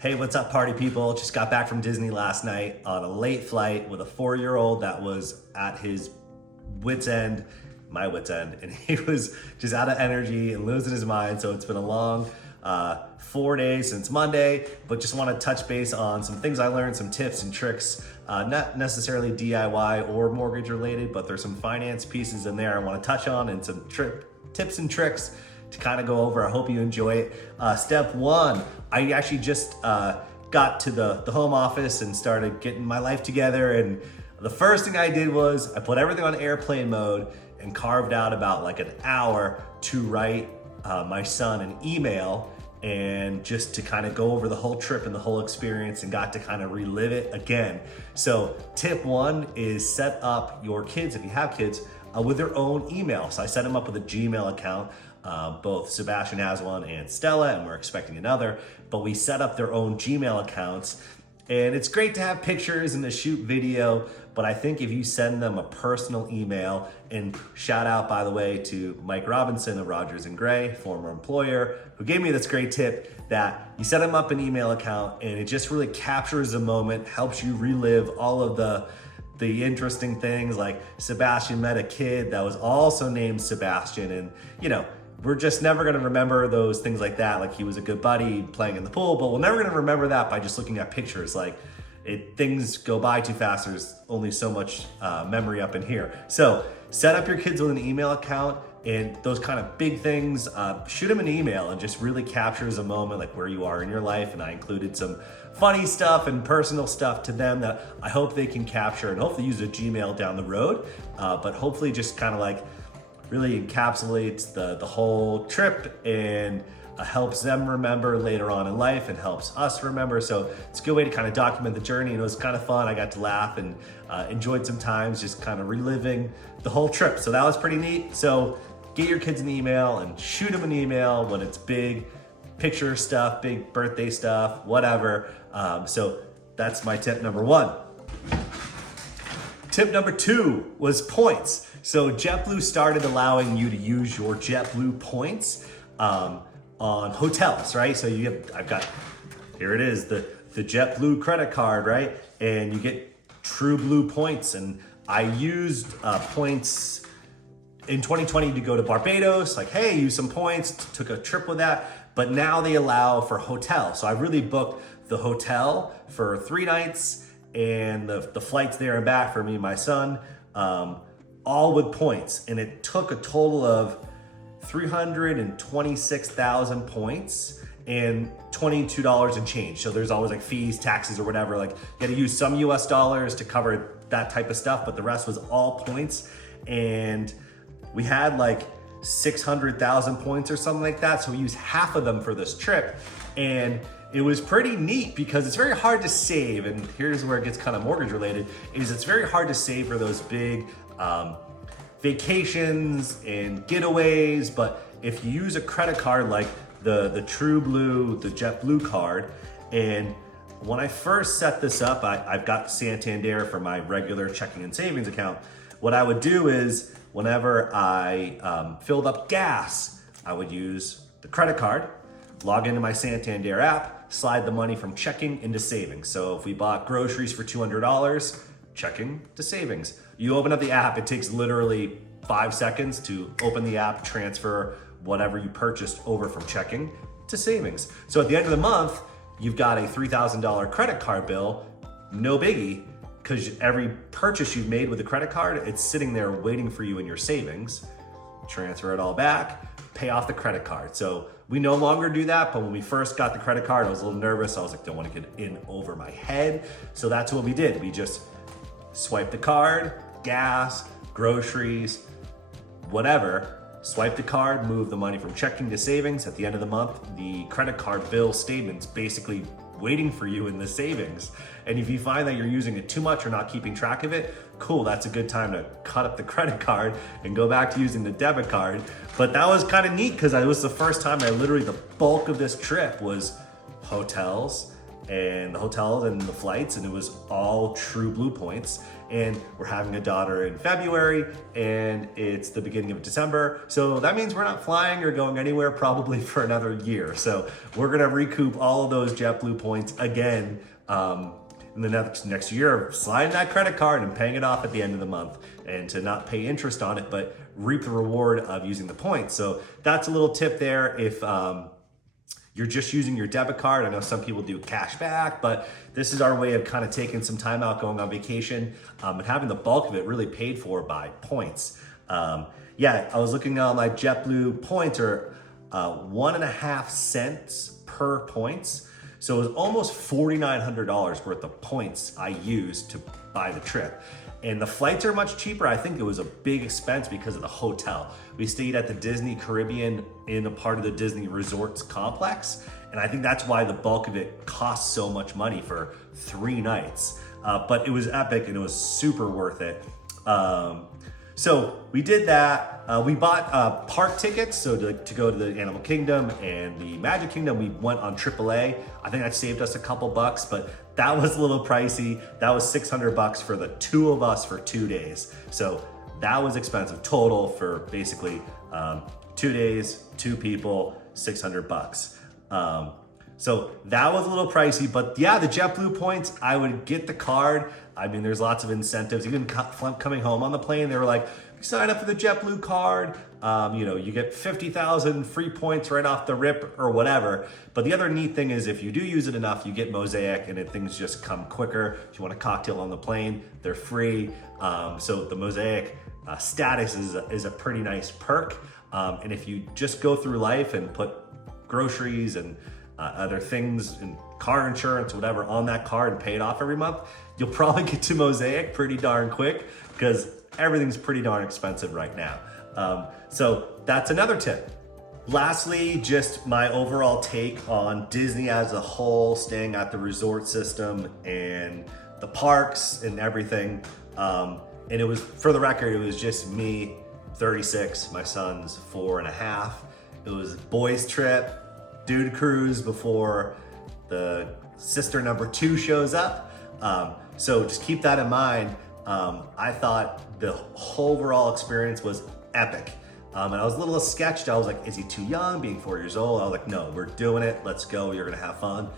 Hey, what's up, party people? Just got back from Disney last night on a late flight with a 4-year-old that was at his wit's end, my wit's end, and he was just out of energy and losing his mind. So it's been a long 4 days since Monday, but just want to touch base on some things I learned, some tips and tricks, not necessarily DIY or mortgage related, but there's some finance pieces in there I want to touch on and some tips and tricks to kind of go over. I hope you enjoy it. Step one, I actually just got to the home office and started getting my life together. And the first thing I did was I put everything on airplane mode and carved out about like an hour to write my son an email and just to kind of go over the whole trip and the whole experience and got to kind of relive it again. So tip one is set up your kids, if you have kids, with their own email. So I set them up with a Gmail account. Both Sebastian has one and Stella, and we're expecting another, but we set up their own Gmail accounts. And it's great to have pictures and to shoot video, but I think if you send them a personal email, and shout out, by the way, to Mike Robinson of Rogers and Gray, former employer, who gave me this great tip that you set them up an email account and it just really captures the moment, helps you relive all of the interesting things, like Sebastian met a kid that was also named Sebastian, and we're just never gonna remember those things like that. Like he was a good buddy playing in the pool, but we're never gonna remember that by just looking at pictures. Like things go by too fast. There's only so much memory up in here. So set up your kids with an email account and those kind of big things, shoot them an email and just really captures a moment like where you are in your life. And I included some funny stuff and personal stuff to them that I hope they can capture and hopefully use a Gmail down the road. But hopefully just kind of like really encapsulates the whole trip and helps them remember later on in life and helps us remember. So it's a good way to kind of document the journey, and it was kind of fun. I got to laugh and enjoyed some times just kind of reliving the whole trip. So that was pretty neat. So get your kids an email and shoot them an email when it's big picture stuff, big birthday stuff, whatever. So that's my tip number one. Tip number two was points. So JetBlue started allowing you to use your JetBlue Points on hotels, right? So I've got, here it is, the JetBlue credit card, right? And you get True Blue Points. And I used points in 2020 to go to Barbados, like, hey, use some points, took a trip with that. But now they allow for hotels. So I really booked the hotel for 3 nights and the flights there and back for me and my son, all with points. And it took a total of 326,000 points and $22 and change. So there's always like fees, taxes or whatever. Like you had to use some US dollars to cover that type of stuff, but the rest was all points. And we had like 600,000 points or something like that. So we used half of them for this trip. And it was pretty neat because it's very hard to save. And here's where it gets kind of mortgage related, is it's very hard to save for those big vacations and getaways. But if you use a credit card like the True Blue, the JetBlue card, and when I first set this up, I've got Santander for my regular checking and savings account. What I would do is whenever I filled up gas, I would use the credit card, log into my Santander app, slide the money from checking into savings. So if we bought groceries for $200, checking to savings. You open up the app, it takes literally 5 seconds to open the app, transfer whatever you purchased over from checking to savings. So at the end of the month, you've got a $3,000 credit card bill, no biggie, because every purchase you've made with a credit card, it's sitting there waiting for you in your savings. Transfer it all back, pay off the credit card. So we no longer do that, but when we first got the credit card, I was a little nervous. I was like, don't want to get in over my head. So that's what we did. We just swiped the card, gas, groceries, whatever, swipe the card, move the money from checking to savings. At the end of the month, the credit card bill statement's basically waiting for you in the savings. And if you find that you're using it too much or not keeping track of it, cool, that's a good time to cut up the credit card and go back to using the debit card. But that was kind of neat because it was the first time the bulk of this trip was hotels and the hotels and the flights, and it was all true Blue Points. And we're having a daughter in February, and it's the beginning of December. So that means we're not flying or going anywhere probably for another year. So we're gonna recoup all of those JetBlue points again in the next year, sliding that credit card and paying it off at the end of the month, and to not pay interest on it, but reap the reward of using the points. So that's a little tip there. If you're just using your debit card, I know some people do cash back, but this is our way of kind of taking some time out, going on vacation, and having the bulk of it really paid for by points. Yeah, I was looking on my JetBlue points are 1.5 cents per points. So it was almost $4,900 worth of points I used to buy the trip. And the flights are much cheaper. I think it was a big expense because of the hotel. We stayed at the Disney Caribbean in a part of the Disney Resorts complex. And I think that's why the bulk of it cost so much money for 3 nights. But it was epic and it was super worth it. So we did that. We bought park tickets, so to go to the Animal Kingdom and the Magic Kingdom. We went on AAA. I think that saved us a couple bucks, but that was a little pricey. That was $600 for the 2 of us for 2 days. So that was expensive total for basically 2 days, 2 people, $600. So that was a little pricey, but yeah, the JetBlue points, I would get the card. I mean, there's lots of incentives. Even coming home on the plane, they were like, sign up for the JetBlue card. You know, you get 50,000 free points right off the rip or whatever. But the other neat thing is if you do use it enough, you get Mosaic and things just come quicker. If you want a cocktail on the plane, they're free. So the Mosaic status is a pretty nice perk. And if you just go through life and put groceries and other things and car insurance, whatever, on that card and pay it off every month, you'll probably get to Mosaic pretty darn quick because everything's pretty darn expensive right now. So that's another tip. Lastly, just my overall take on Disney as a whole, staying at the resort system and the parks and everything. And it was, for the record, it was just me, 36, my son's 4.5. It was boys trip, dude cruise before the sister number 2 shows up. So just keep that in mind. I thought the whole overall experience was epic. And I was a little sketched. I was like, is he too young, being 4 years old? I was like, no, we're doing it. Let's go. You're gonna have fun.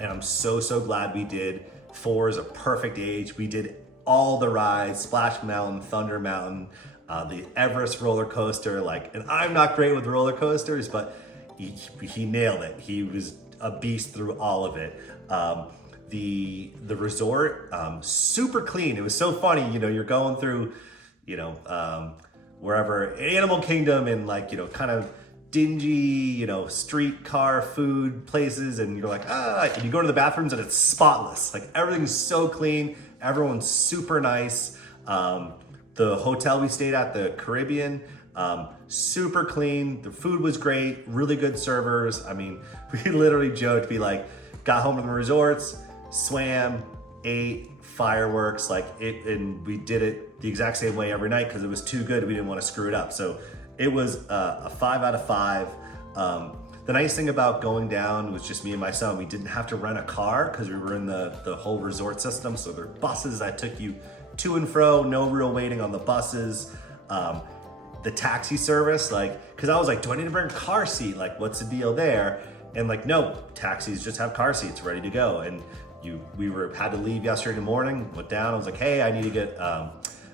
And I'm so glad we did. 4 is a perfect age. We did all the rides, Splash Mountain, Thunder Mountain, the Everest roller coaster. And I'm not great with roller coasters, but he nailed it. He was a beast through all of it. The resort, super clean. It was so funny, you know, you're going through, you know, wherever, Animal Kingdom, and kind of dingy, you know, streetcar food places, and you're like, and you go to the bathrooms and it's spotless. Like, everything's so clean, everyone's super nice. The hotel we stayed at, the Caribbean, super clean. The food was great, really good servers. I mean, we literally joked, got home from the resorts, swam, ate, fireworks, and we did it the exact same way every night because it was too good. We didn't want to screw it up. So it was a 5 out of 5. The nice thing about going down was just me and my son. We didn't have to rent a car because we were in the whole resort system. So there are buses that took you to and fro, no real waiting on the buses. The taxi service, because I was like, do I need to bring a car seat? What's the deal there? And no, taxis just have car seats ready to go. And we had to leave yesterday morning, went down, I was like, hey, I need to get a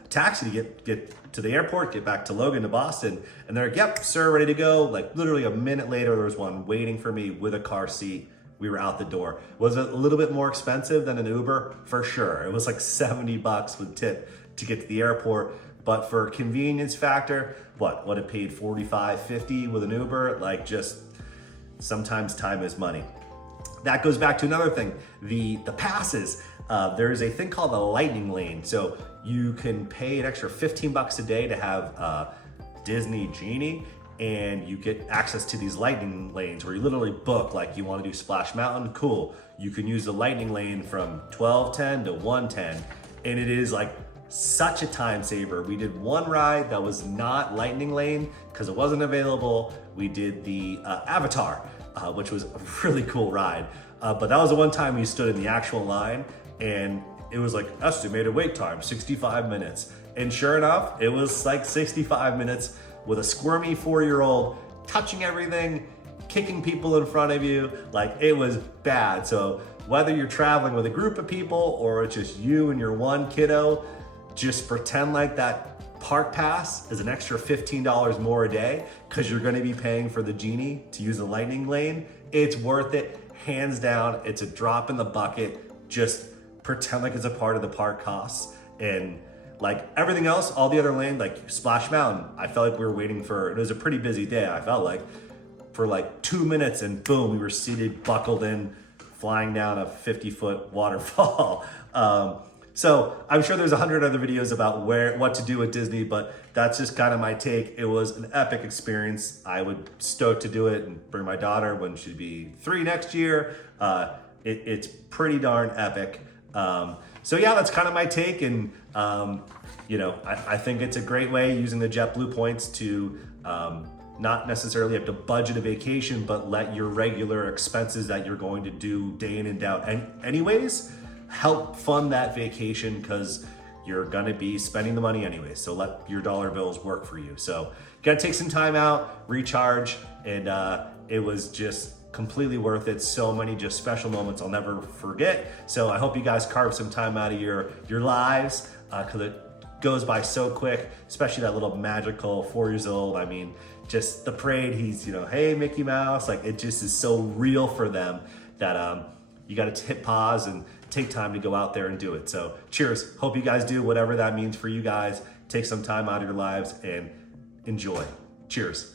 taxi to get to the airport, get back to Logan, to Boston. And they're like, yep, sir, ready to go. Literally a minute later, there was one waiting for me with a car seat. We were out the door. Was it a little bit more expensive than an Uber? For sure. It was like $70 with tip to get to the airport. But for convenience factor, what it paid $45, $50 with an Uber? Just sometimes time is money. That goes back to another thing, the passes. There's a thing called the Lightning Lane. So you can pay an extra $15 a day to have Disney Genie, and you get access to these lightning lanes where you literally book, you want to do Splash Mountain, cool. You can use the lightning lane from 12:10 to 1:10, and it is such a time saver. We did one ride that was not lightning lane because it wasn't available. We did the Avatar, which was a really cool ride. But that was the one time we stood in the actual line, and it was like estimated wait time, 65 minutes. And sure enough, it was like 65 minutes with a squirmy 4-year-old touching everything, kicking people in front of you. Like, it was bad. So whether you're traveling with a group of people or it's just you and your one kiddo, just pretend like that park pass is an extra $15 more a day because you're gonna be paying for the genie to use the lightning lane. It's worth it, hands down. It's a drop in the bucket. Just pretend like it's a part of the park costs. And like everything else, all the other lanes, like Splash Mountain, I felt like we were waiting for, it was a pretty busy day, I felt like, for like 2 minutes, and boom, we were seated, buckled in, flying down a 50-foot waterfall. So I'm sure there's 100 other videos about what to do at Disney, but that's just kind of my take. It was an epic experience. I would stoke to do it and bring my daughter when she'd be 3 next year. It's pretty darn epic. So yeah, that's kind of my take. And I think it's a great way using the JetBlue points to not necessarily have to budget a vacation, but let your regular expenses that you're going to do day in and out anyways help fund that vacation, because you're gonna be spending the money anyway. So let your dollar bills work for you. So you gotta take some time out, recharge, and it was just completely worth it. So many just special moments I'll never forget. So I hope you guys carve some time out of your lives, because it goes by so quick, especially that little magical 4 years old. I mean, just the parade, he's, hey, Mickey Mouse, like it just is so real for them that you got to hit pause and take time to go out there and do it. So cheers. Hope you guys do whatever that means for you guys. Take some time out of your lives and enjoy. Cheers.